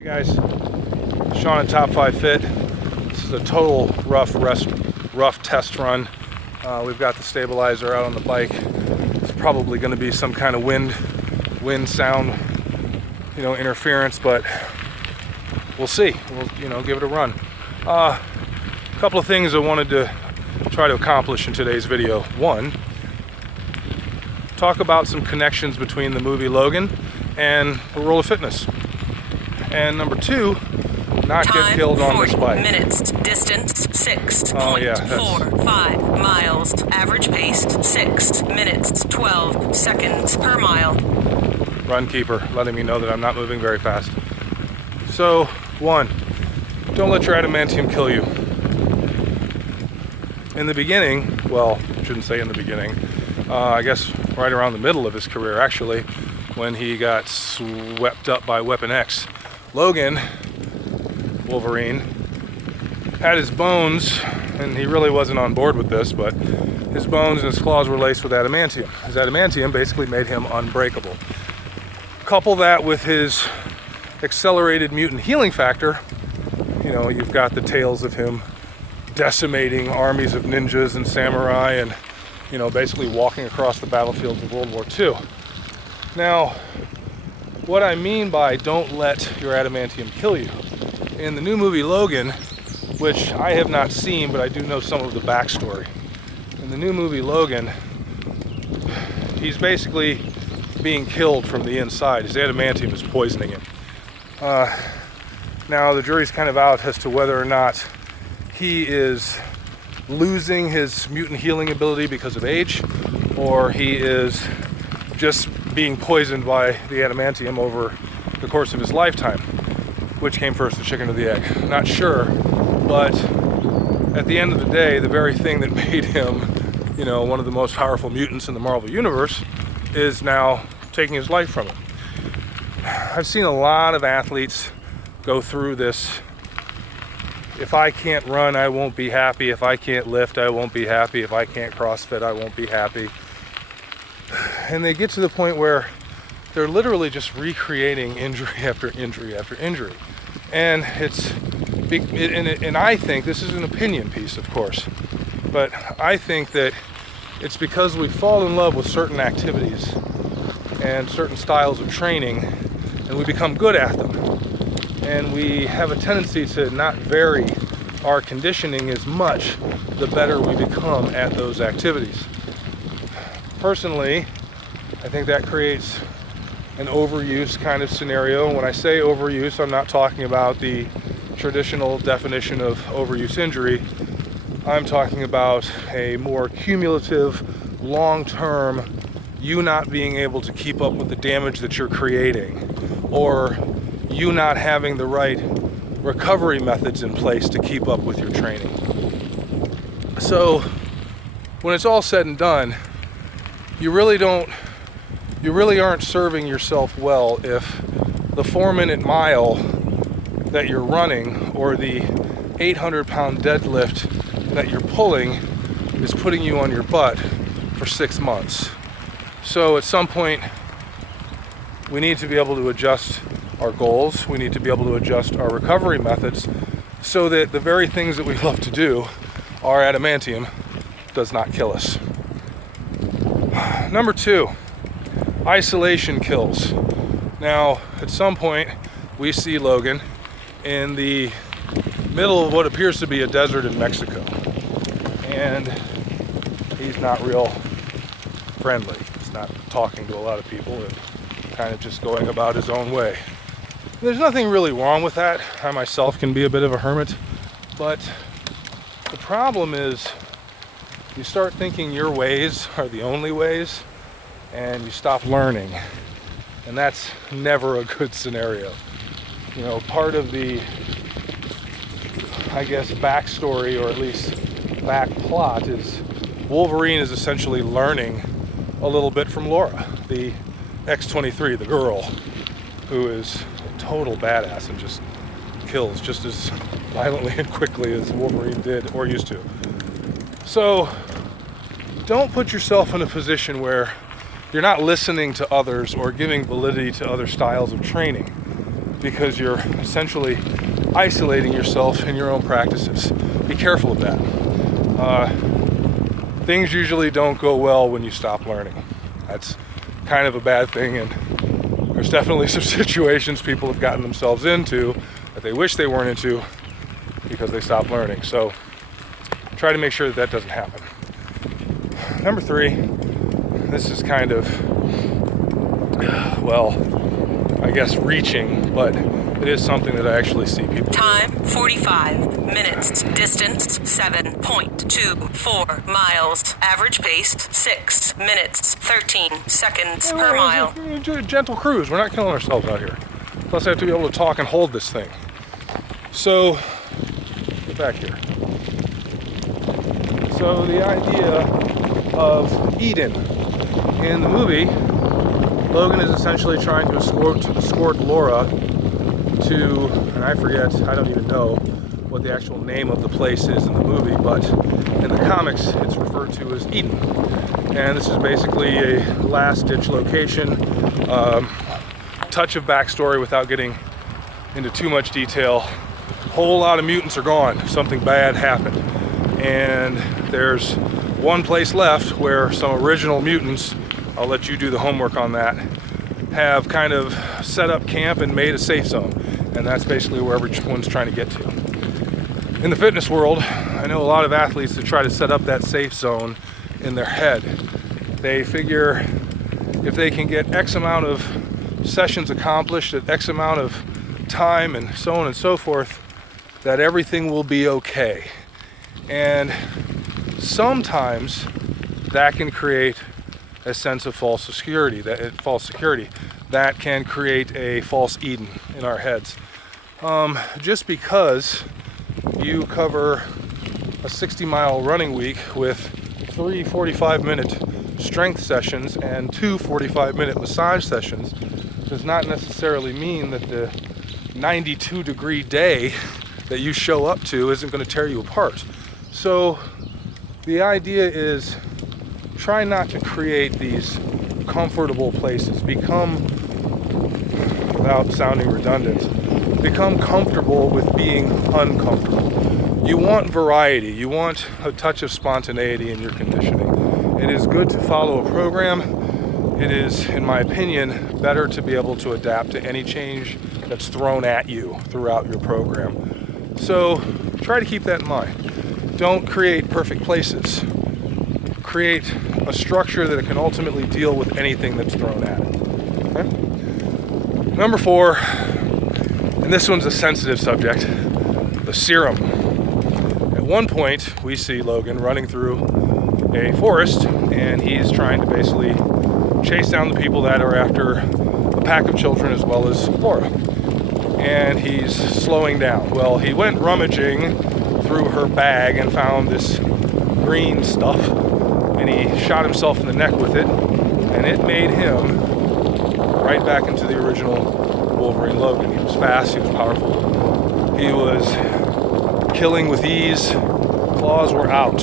Hey guys, Sean at Top 5 Fit. This is a total rough test run. We've got the stabilizer out on the bike. It's probably going to be some kind of wind sound, interference, but we'll see. We'll, give it a run. A couple of things I wanted to try to accomplish in today's video. One, talk about some connections between the movie Logan and the world of fitness. And number two, not get killed on this bike. Minutes. Distance 6.45 miles. Average pace 6 minutes 12 seconds per mile. Run keeper, letting me know that I'm not moving very fast. So, one, don't let your adamantium kill you. In the beginning, well, I shouldn't say in the beginning, I guess right around the middle of his career actually, when he got swept up by Weapon X, Logan, Wolverine, had his bones, and he really wasn't on board with this, but his bones and his claws were laced with adamantium. His adamantium basically made him unbreakable. Couple that with his accelerated mutant healing factor, you've got the tales of him decimating armies of ninjas and samurai and, basically walking across the battlefields of World War II. Now, what I mean by don't let your adamantium kill you. In the new movie Logan, which I have not seen, but I do know some of the backstory. In the new movie Logan, he's basically being killed from the inside. His adamantium is poisoning him. Now the jury's kind of out as to whether or not he is losing his mutant healing ability because of age, or he is just being poisoned by the adamantium over the course of his lifetime. Which came first, the chicken or the egg? Not sure, but at the end of the day, the very thing that made him, one of the most powerful mutants in the Marvel Universe is now taking his life from him. I've seen a lot of athletes go through this. If I can't run, I won't be happy. If I can't lift, I won't be happy. If I can't CrossFit, I won't be happy. And they get to the point where they're literally just recreating injury after injury after injury. And and I think, this is an opinion piece, of course, but I think that it's because we fall in love with certain activities and certain styles of training, and we become good at them. And we have a tendency to not vary our conditioning as much the better we become at those activities. Personally, I think that creates an overuse kind of scenario. When I say overuse, I'm not talking about the traditional definition of overuse injury. I'm talking about a more cumulative, long-term, you not being able to keep up with the damage that you're creating, or you not having the right recovery methods in place to keep up with your training. So when it's all said and done, you really aren't serving yourself well if the 4-minute mile that you're running or the 800-pound deadlift that you're pulling is putting you on your butt for 6 months. So at some point, we need to be able to adjust our goals. We need to be able to adjust our recovery methods so that the very things that we love to do, our adamantium, does not kill us. Number two, isolation kills. Now, at some point, we see Logan in the middle of what appears to be a desert in Mexico. And he's not real friendly. He's not talking to a lot of people and kind of just going about his own way. There's nothing really wrong with that. I myself can be a bit of a hermit. But the problem is you start thinking your ways are the only ways, and you stop learning. And that's never a good scenario. Part of the, backstory, or at least back plot, is Wolverine is essentially learning a little bit from Laura, the X-23, the girl, who is a total badass and just kills just as violently and quickly as Wolverine did, or used to. So don't put yourself in a position where you're not listening to others or giving validity to other styles of training. because you're essentially isolating yourself in your own practices. Be careful of that. Things usually don't go well when you stop learning. That's kind of a bad thing, and there's definitely some situations people have gotten themselves into that they wish they weren't into because they stopped learning. So try to make sure that that doesn't happen. Number 3, this is kind of, well, I guess reaching, but it is something that I actually see people Time 45 minutes. Distance 7.24 miles. Average pace 6 minutes 13 seconds per mile. do a gentle cruise. We're not killing ourselves out here. Plus I have to be able to talk and hold this thing. So, get back here. So the idea of Eden. In the movie, Logan is essentially trying to escort Laura to, and I forget, I don't even know what the actual name of the place is in the movie, but in the comics it's referred to as Eden. And this is basically a last-ditch location. Touch of backstory without getting into too much detail. Whole lot of mutants are gone. Something bad happened. And there's one place left where some original mutants, I'll let you do the homework on that, have kind of set up camp and made a safe zone. And that's basically where everyone's trying to get to. In the fitness world, I know a lot of athletes that try to set up that safe zone in their head. They figure if they can get X amount of sessions accomplished at X amount of time and so on and so forth, that everything will be okay. And sometimes that can create a sense of false security. That can create a false Eden in our heads. Just because you cover a 60-mile running week with 3 45-minute strength sessions and 2 45-minute massage sessions does not necessarily mean that the 92-degree day that you show up to isn't going to tear you apart. So the idea is try not to create these comfortable places. Become, without sounding redundant, become comfortable with being uncomfortable. You want variety. You want a touch of spontaneity in your conditioning. It is good to follow a program. It is, in my opinion, better to be able to adapt to any change that's thrown at you throughout your program. So try to keep that in mind. Don't create perfect places. Create a structure that can ultimately deal with anything that's thrown at it. Okay? Number 4, and this one's a sensitive subject, the serum. At one point, we see Logan running through a forest, and he's trying to basically chase down the people that are after a pack of children as well as Laura. And he's slowing down. Well, he went rummaging through her bag and found this green stuff, and he shot himself in the neck with it, and it made him right back into the original Wolverine Logan. He was fast, he was powerful, he was killing with ease, claws were out.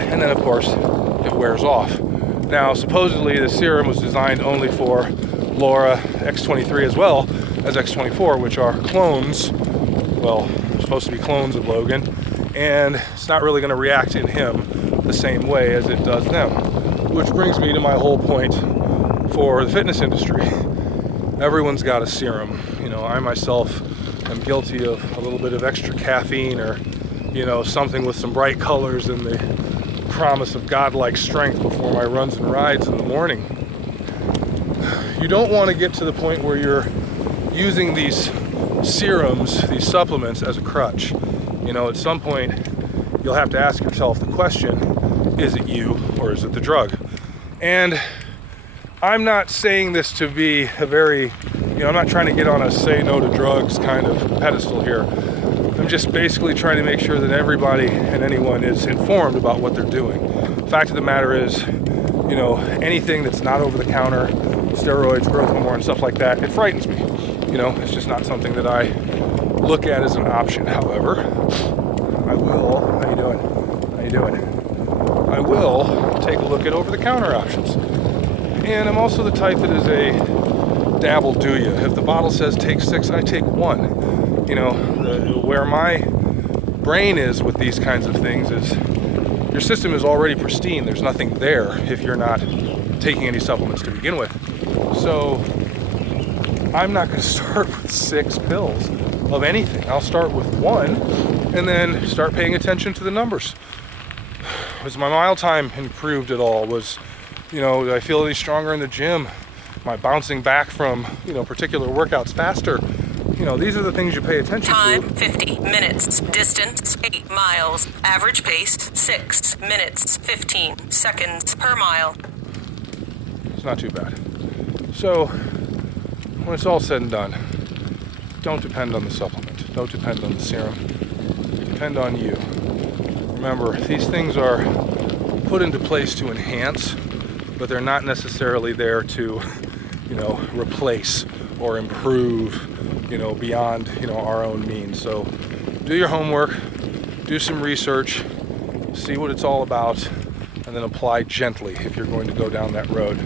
And then, of course, it wears off. Now, supposedly the serum was designed only for Laura X-23 as well as X-24, which are clones, well, supposed to be clones of Logan, and it's not really going to react in him the same way as it does them. Which brings me to my whole point for the fitness industry. Everyone's got a serum. You know, I myself am guilty of a little bit of extra caffeine, or, you know, something with some bright colors and the promise of godlike strength before my runs and rides in the morning. You don't want to get to the point where you're using these serums, these supplements, as a crutch. You know, at some point you'll have to ask yourself the question, is it you or is it the drug? And I'm not saying this to be a very, you know, I'm not trying to get on a say no to drugs kind of pedestal here. I'm just basically trying to make sure that everybody and anyone is informed about what they're doing. The fact of the matter is, you know, anything that's not over the counter, steroids, growth hormone, stuff like that, it frightens me. You know, it's just not something that I look at as an option. However, I will, how you doing? I will take a look at over-the-counter options. And I'm also the type that is a dabble do you. If the bottle says take 6, I take 1. You know, where my brain is with these kinds of things is your system is already pristine. There's nothing there if you're not taking any supplements to begin with. So I'm not going to start with 6 pills of anything. I'll start with 1 and then start paying attention to the numbers. Was my mile time improved at all? Was, you know, did I feel any stronger in the gym? Am I bouncing back from, you know, particular workouts faster? You know, these are the things you pay attention Time, to. 50 minutes. Distance, 8 miles. Average pace, 6 minutes, 15 seconds per mile. It's not too bad. So, when it's all said and done, don't depend on the supplement. Don't depend on the serum. Depend on you. Remember, these things are put into place to enhance, but they're not necessarily there to, you know, replace or improve, you know, beyond, you know, our own means. So do your homework, do some research, see what it's all about, and then apply gently if you're going to go down that road.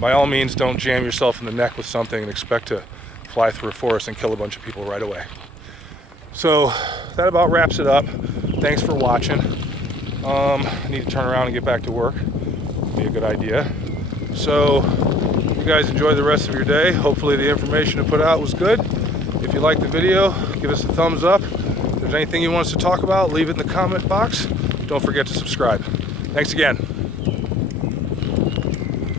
By all means, don't jam yourself in the neck with something and expect to fly through a forest and kill a bunch of people right away. So that about wraps it up. Thanks for watching. I need to turn around and get back to work. Be a good idea. So you guys enjoy the rest of your day. Hopefully the information I put out was good. If you liked the video, give us a thumbs up. If there's anything you want us to talk about, leave it in the comment box. Don't forget to subscribe. Thanks again.